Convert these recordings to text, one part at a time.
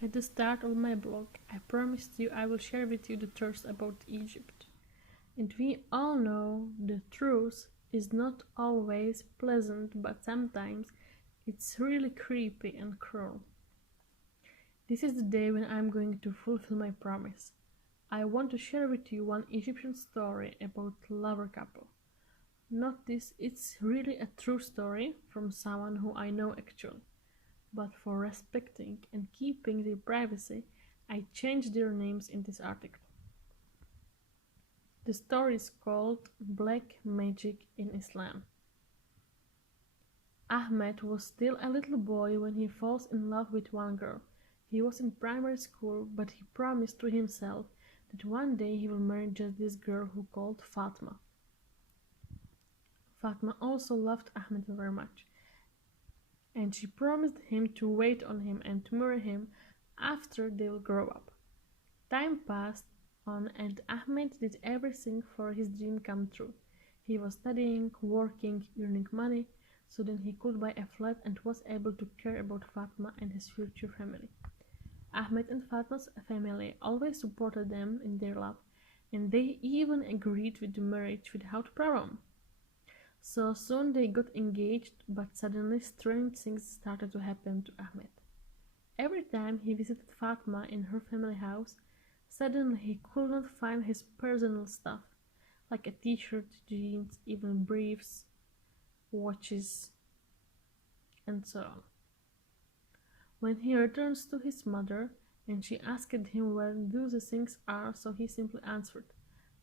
At the start of my blog, I promised you I will share with you the truth about Egypt. And we all know the truth is not always pleasant, but sometimes it's really creepy and cruel. This is the day when I'm going to fulfill my promise. I want to share with you one Egyptian story about a lover couple. Not this, it's really a true story from someone who I know actually. But for respecting and keeping their privacy, I changed their names in this article. The story is called Black Magic in Islam. Ahmed was still a little boy when he falls in love with one girl. He was in primary school, but he promised to himself that one day he will marry just this girl who called Fatma. Fatma also loved Ahmed very much, and she promised him to wait on him and to marry him after they will grow up. Time passed on and Ahmed did everything for his dream come true. He was studying, working, earning money, so then he could buy a flat and was able to care about Fatma and his future family. Ahmed and Fatma's family always supported them in their love, and they even agreed with the marriage without problem. So soon they got engaged, but suddenly strange things started to happen to Ahmed. Every time he visited Fatma in her family house, suddenly he could not find his personal stuff, like a t-shirt, jeans, even briefs, watches, and so on. When he returns to his mother and she asked him where those things are, so he simply answered,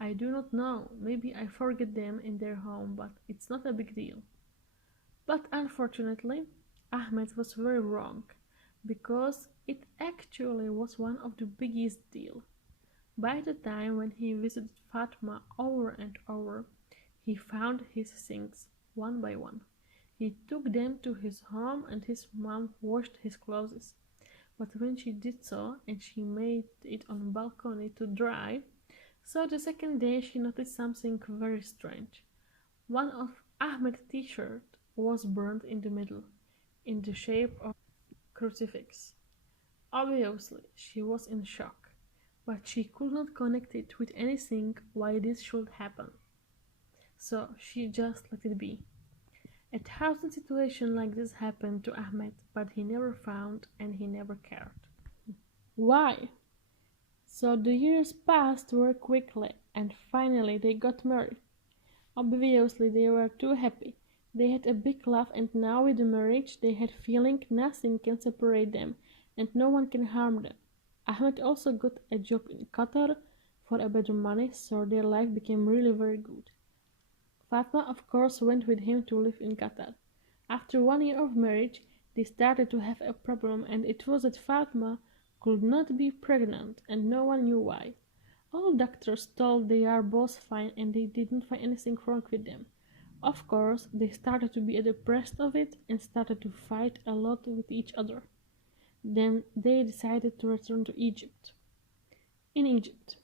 I do not know, maybe I forget them in their home, but it's not a big deal. But unfortunately, Ahmed was very wrong, because it actually was one of the biggest deal. By the time when he visited Fatma over and over, he found his things one by one. He took them to his home and his mom washed his clothes. But when she did so and she made it on balcony to dry, so the second day she noticed something very strange. One of Ahmed's t-shirt was burned in the middle, in the shape of a crucifix. Obviously, she was in shock, but she could not connect it with anything why this should happen. So she just let it be. 1,000 situations like this happened to Ahmed, but he never found and he never cared. Why? So the years passed very quickly, and finally they got married. Obviously, they were too happy. They had a big love, and now with the marriage, they had feeling nothing can separate them, and no one can harm them. Ahmed also got a job in Qatar for a better money, so their life became really very good. Fatma, of course, went with him to live in Qatar. After 1 year of marriage, they started to have a problem, and it was that Fatma could not be pregnant, and no one knew why. All doctors told they are both fine and they didn't find anything wrong with them. Of course, they started to be depressed of it and started to fight a lot with each other. Then they decided to return to Egypt. In Egypt,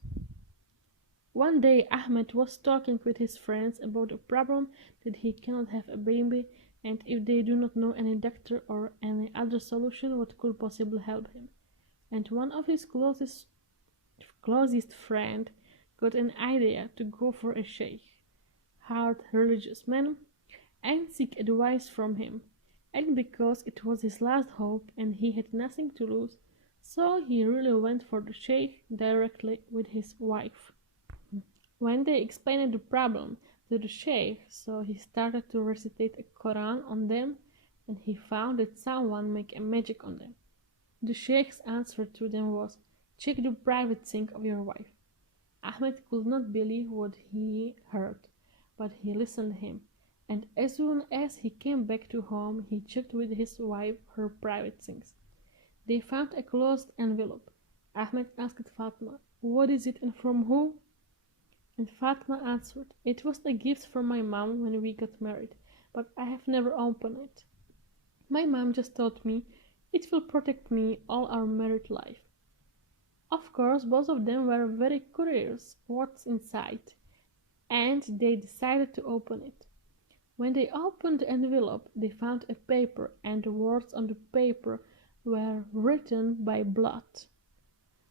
one day Ahmed was talking with his friends about a problem that he cannot have a baby and if they do not know any doctor or any other solution what could possibly help him. And one of his closest friend got an idea to go for a sheikh, hard religious man, and seek advice from him. And because it was his last hope and he had nothing to lose, so he really went for the sheikh directly with his wife. When they explained the problem to the sheikh, so he started to recite a Quran on them and he found that someone make a magic on them. The sheikh's answer to them was, check the private thing of your wife. Ahmed could not believe what he heard, but he listened to him, and as soon as he came back to home, he checked with his wife her private things. They found a closed envelope. Ahmed asked Fatma, what is it and from who? And Fatma answered, it was a gift from my mom when we got married, but I have never opened it. My mom just told me it will protect me all our married life. Of course, both of them were very curious what's inside, and they decided to open it. When they opened the envelope, they found a paper, and the words on the paper were written by blood.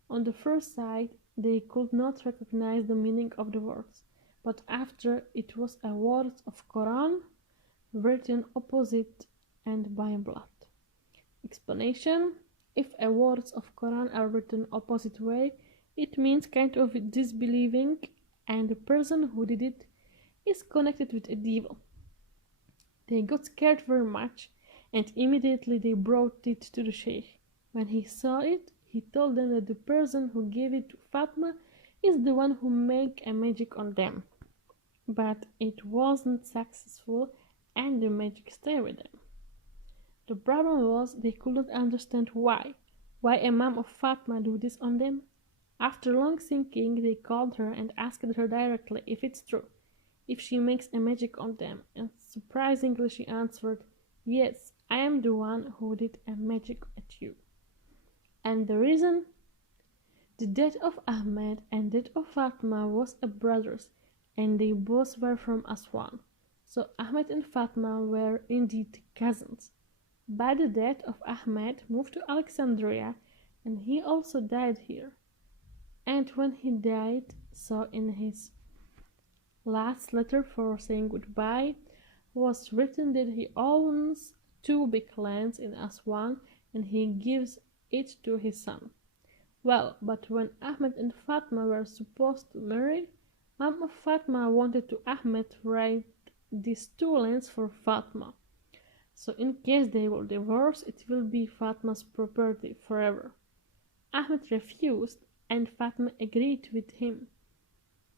On the first sight, they could not recognize the meaning of the words, but after it was a word of Quran written opposite and by blood. Explanation: if a words of Quran are written opposite way, it means kind of disbelieving, and the person who did it is connected with a devil. They got scared very much, and immediately they brought it to the sheikh. When he saw it, he told them that the person who gave it to Fatma is the one who made a magic on them. But it wasn't successful, and the magic stayed with them. The problem was they couldn't understand why a mom of Fatma do this on them. After long thinking, they called her and asked her directly if it's true, if she makes a magic on them, and surprisingly she answered, "Yes, I am the one who did a magic at you." And the reason? The death of Ahmed and death of Fatma was a brothers, and they both were from Aswan. So Ahmed and Fatma were indeed cousins. By the death of Ahmed moved to Alexandria, and he also died here. And when he died, so in his last letter for saying goodbye was written that he owns 2 big lands in Aswan and he gives it to his son. Well, but when Ahmed and Fatma were supposed to marry, Mom of Fatma wanted to Ahmed write these 2 lands for Fatma. So in case they will divorce, it will be Fatma's property forever. Ahmed refused and Fatma agreed with him.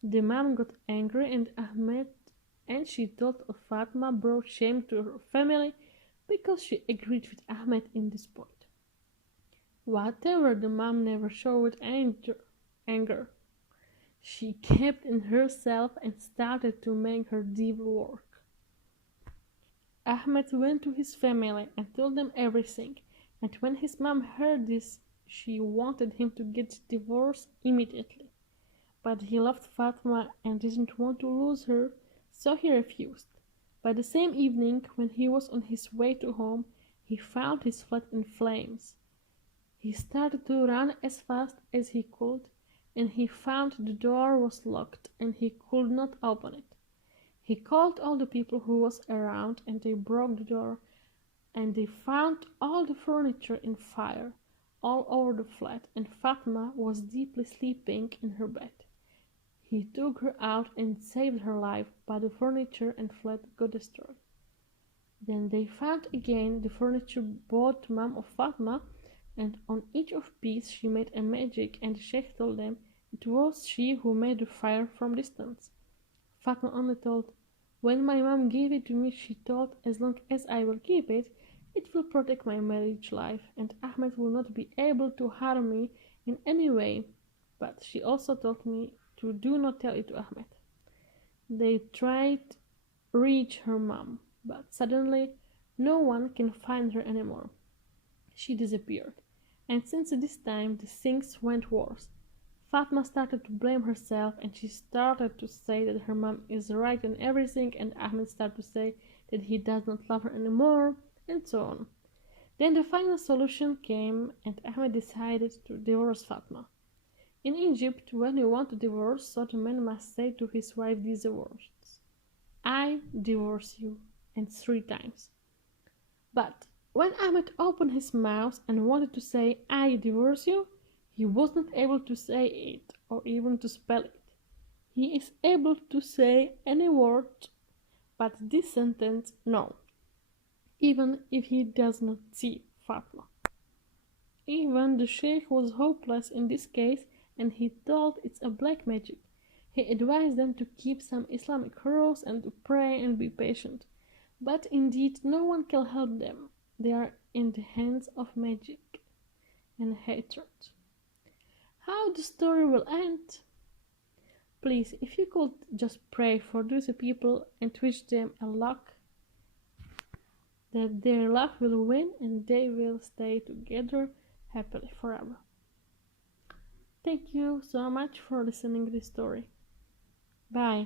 The mom got angry and she thought of Fatma brought shame to her family because she agreed with Ahmed in this point. Whatever, the mom never showed anger. She kept in herself and started to make her devil work. Ahmed went to his family and told them everything, and when his mom heard this, she wanted him to get divorced immediately. But he loved Fatma and didn't want to lose her, so he refused. By the same evening, when he was on his way to home, he found his flat in flames. He started to run as fast as he could, and he found the door was locked and he could not open it. He called all the people who was around and they broke the door, and they found all the furniture in fire all over the flat, and Fatma was deeply sleeping in her bed. He took her out and saved her life, but the furniture and flat got destroyed. Then they found again the furniture bought Mom of Fatma, and on each of piece she made a magic, and the sheikh told them it was she who made the fire from distance. Fatma only told, "When my mom gave it to me, she thought as long as I will keep it, it will protect my marriage life, and Ahmed will not be able to harm me in any way. But she also told me to do not tell it to Ahmed." They tried to reach her mom, but suddenly no one can find her anymore. She disappeared, and since this time the things went worse. Fatma started to blame herself, and she started to say that her mom is right in everything, and Ahmed started to say that he does not love her anymore, and so on. Then the final solution came, and Ahmed decided to divorce Fatma. In Egypt, when you want to divorce, so the man must say to his wife these words: "I divorce you," and 3 times. But when Ahmed opened his mouth and wanted to say "I divorce you," he wasn't able to say it or even to spell it. He is able to say any word, but this sentence, no, even if he does not see Fatma. Even the sheikh was hopeless in this case, and he thought it's a black magic. He advised them to keep some Islamic rules and to pray and be patient. But indeed, no one can help them. They are in the hands of magic and hatred. How the story will end? Please, if you could just pray for those people and wish them a luck, that their love will win and they will stay together happily forever. Thank you so much for listening to this story. Bye.